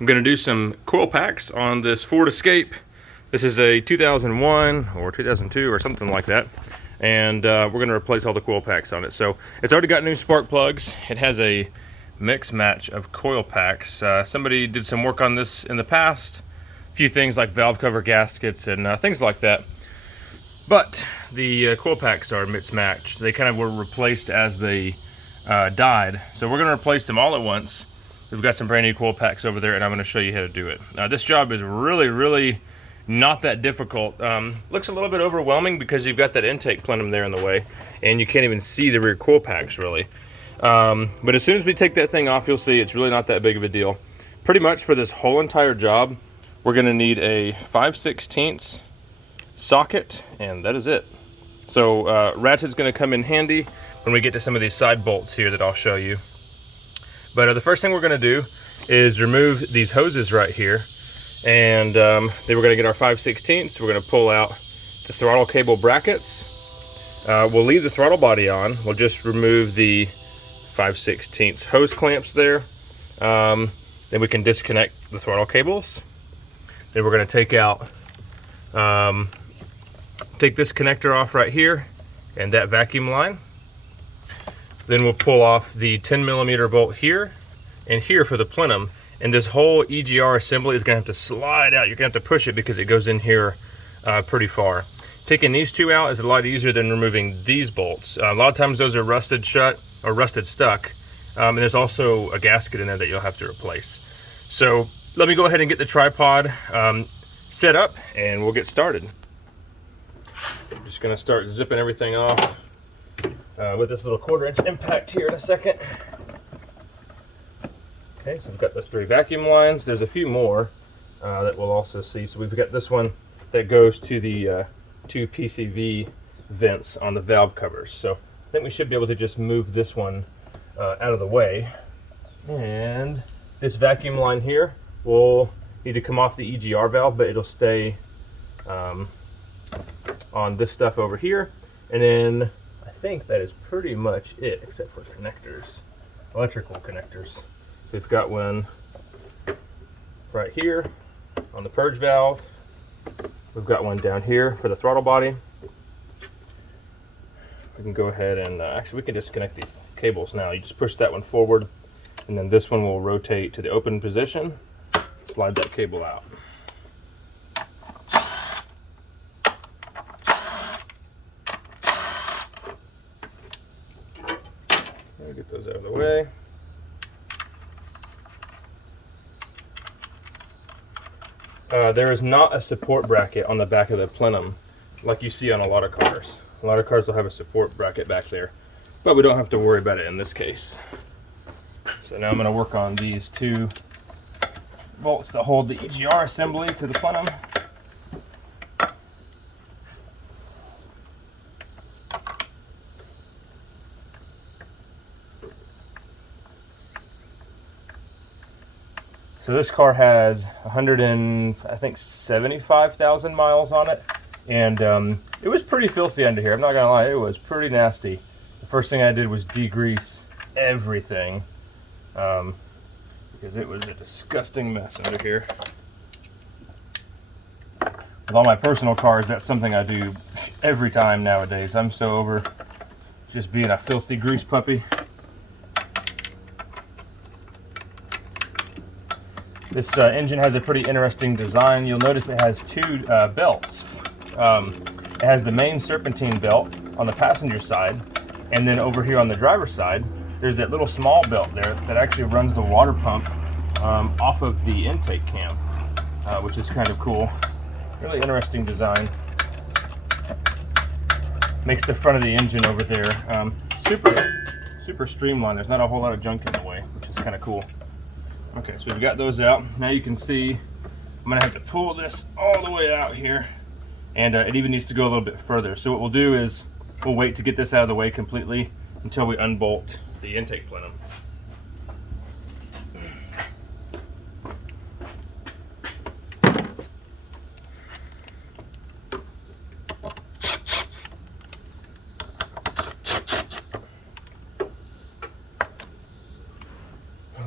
I'm going to do some coil packs on this Ford Escape. This is a 2001 or 2002 or something like that. And we're going to replace all the coil packs on it. So it's already got new spark plugs. It has a mix match of coil packs. Somebody did some work on this in the past. A few things like valve cover gaskets and things like that. But the coil packs are mix matched. They kind of were replaced as they died. So we're going to replace them all at once. We've got some brand new coil packs over there, and I'm going to show you how to do it. This job is really not that difficult. Looks a little bit overwhelming because you've got that intake plenum there in the way, and you can't even see the rear coil packs really. But as soon as we take that thing off, you'll see it's really not that big of a deal. Pretty much for this whole entire job, we're going to need a 5/16 socket, and that is it. So ratchet's going to come in handy when we get to some of these side bolts here that I'll show you. But the first thing we're going to do is remove these hoses right here, and then we're going to get our 5/16. We're going to pull out the throttle cable brackets. We'll leave the throttle body on. We'll just remove the 5/16 hose clamps there. Then we can disconnect the throttle cables. Then we're going to take out take this connector off right here and that vacuum line. Then we'll pull off the 10mm bolt here and here for the plenum. And this whole EGR assembly is going to have to slide out. You're going to have to push it because it goes in here pretty far. Taking these two out is a lot easier than removing these bolts. A lot of times those are rusted shut or rusted stuck. And there's also a gasket in there that you'll have to replace. So let me go ahead and get the tripod set up and we'll get started. I'm just going to start zipping everything off with this little 1/4 inch impact here in a second. Okay, so we've got those 3 vacuum lines. There's a few more that we'll also see. So we've got this one that goes to the 2 PCV vents on the valve covers. So I think we should be able to just move this one out of the way. And this vacuum line here will need to come off the EGR valve, but it'll stay on this stuff over here. And then I think that is pretty much it, except for connectors, electrical connectors. We've got one right here on the purge valve. We've got one down here for the throttle body. We can go ahead and actually we can disconnect these cables now. You just push that one forward, and then this one will rotate to the open position. Slide that cable out. Get those out of the way. There is not a support bracket on the back of the plenum like you see on a lot of cars. A lot of cars will have a support bracket back there, but we don't have to worry about it in this case. So now I'm going to work on these 2 bolts that hold the EGR assembly to the plenum. So this car has 175,000 miles on it, and it was pretty filthy under here. I'm not gonna lie, it was pretty nasty. The first thing I did was degrease everything because it was a disgusting mess under here. With all my personal cars, that's something I do every time nowadays. I'm so over just being a filthy grease puppy. This engine has a pretty interesting design. You'll notice it has 2 belts. It has the main serpentine belt on the passenger side, and then over here on the driver's side, there's that little small belt there that actually runs the water pump off of the intake cam, which is kind of cool. Really interesting design. Makes the front of the engine over there super streamlined. There's not a whole lot of junk in the way, which is kind of cool. Okay, so we've got those out. Now you can see I'm going to have to pull this all the way out here, and it even needs to go a little bit further. So what we'll do is we'll wait to get this out of the way completely until we unbolt the intake plenum.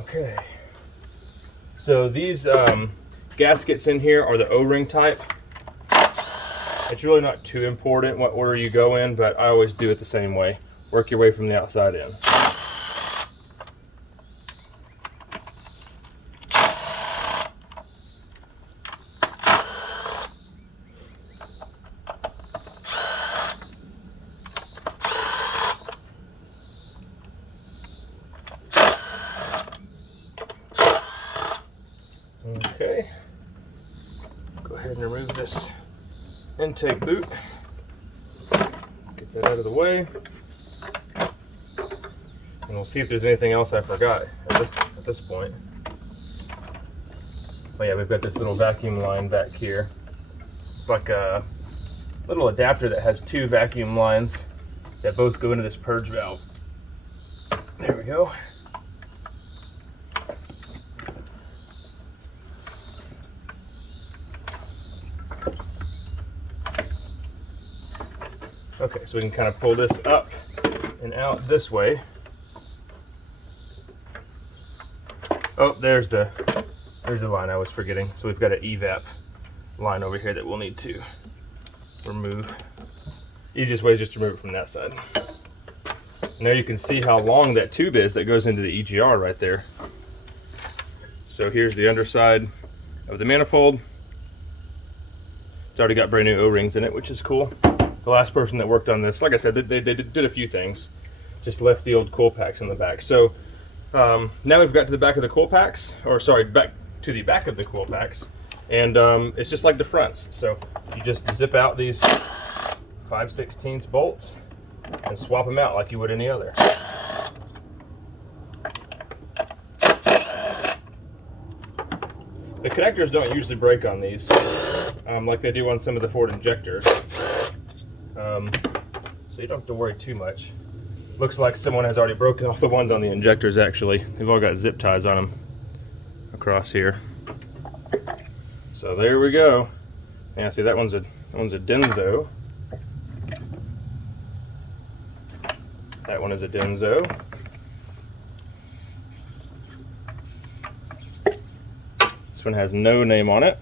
Okay, So these gaskets in here are the O-ring type. It's really not too important what order you go in, but I always do it the same way. Work your way from the outside in. Okay, go ahead and remove this intake boot. Get that out of the way. And we'll see if there's anything else I forgot at this point. Oh yeah, we've got this little vacuum line back here. It's like a little adapter that has two vacuum lines that both go into this purge valve. There we go. Okay, so we can kind of pull this up and out this way. Oh, there's the line I was forgetting. So we've got an evap line over here that we'll need to remove. Easiest way is just to remove it from that side. Now you can see how long that tube is that goes into the EGR right there. So here's the underside of the manifold. It's already got brand new O-rings in it, which is cool. The last person that worked on this, like I said, they did a few things. Just left the old coil packs in the back. So now we've got to the back of the coil packs, or sorry, back to the back of the coil packs. And it's just like the fronts. So you just zip out these 5/16 bolts and swap them out like you would any other. The connectors don't usually break on these like they do on some of the Ford injectors. So you don't have to worry too much. Looks like someone has already broken off the ones on the injectors actually. They've all got zip ties on them across here. So there we go. Yeah, see that one's a Denso. That one is a Denso. This one has no name on it.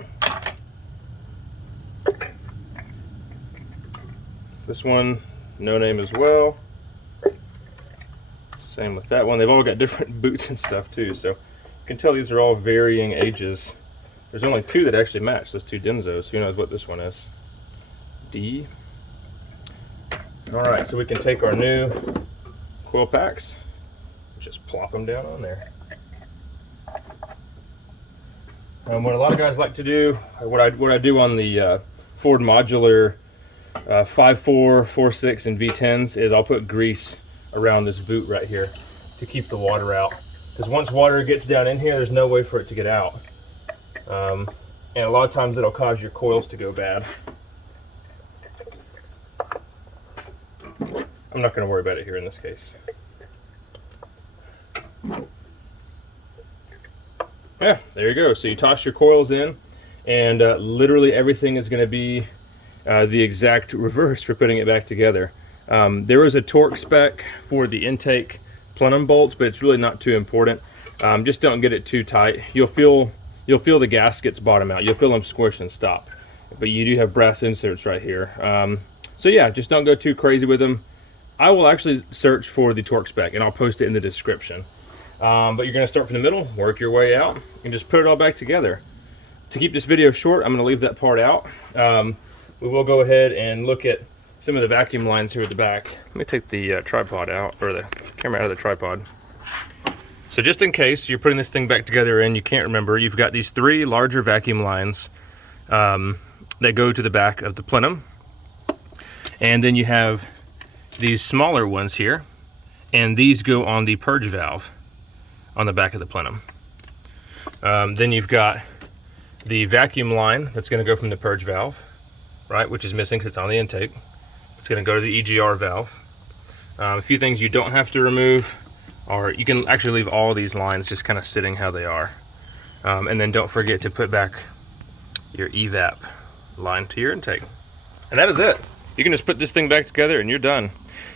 This one, no name as well. Same with that one. They've all got different boots and stuff too, so you can tell these are all varying ages. There's only two that actually match, those two Denzos. Who knows what this one is? D. Alright, so we can take our new coil packs, just plop them down on there. What a lot of guys like to do, what I do on the Ford modular 5.4, 4.6, and V10s is I'll put grease around this boot right here to keep the water out. Because once water gets down in here, there's no way for it to get out. And a lot of times it'll cause your coils to go bad. I'm not going to worry about it here in this case. Yeah, there you go. So you toss your coils in, and literally everything is going to be the exact reverse for putting it back together. There is a torque spec for the intake plenum bolts, but it's really not too important. Just don't get it too tight. You'll feel the gaskets bottom out. You'll feel them squish and stop. But you do have brass inserts right here. So yeah, just don't go too crazy with them. I will actually search for the torque spec and I'll post it in the description. But you're going to start from the middle, work your way out, and just put it all back together. To keep this video short, I'm going to leave that part out. We will go ahead and look at some of the vacuum lines here at the back. Let me take the tripod out, or the camera out of the tripod. So just in case you're putting this thing back together and you can't remember, you've got these three larger vacuum lines that go to the back of the plenum. And then you have these smaller ones here, and these go on the purge valve on the back of the plenum. Then you've got the vacuum line that's going to go from the purge valve, right, which is missing because it's on the intake. It's going to go to the EGR valve. A few things you don't have to remove, or you can actually leave all these lines just kind of sitting how they are. And then don't forget to put back your evap line to your intake. And that is it. You can just put this thing back together and you're done.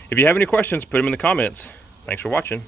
If you have any questions, put them in the comments. Thanks for watching.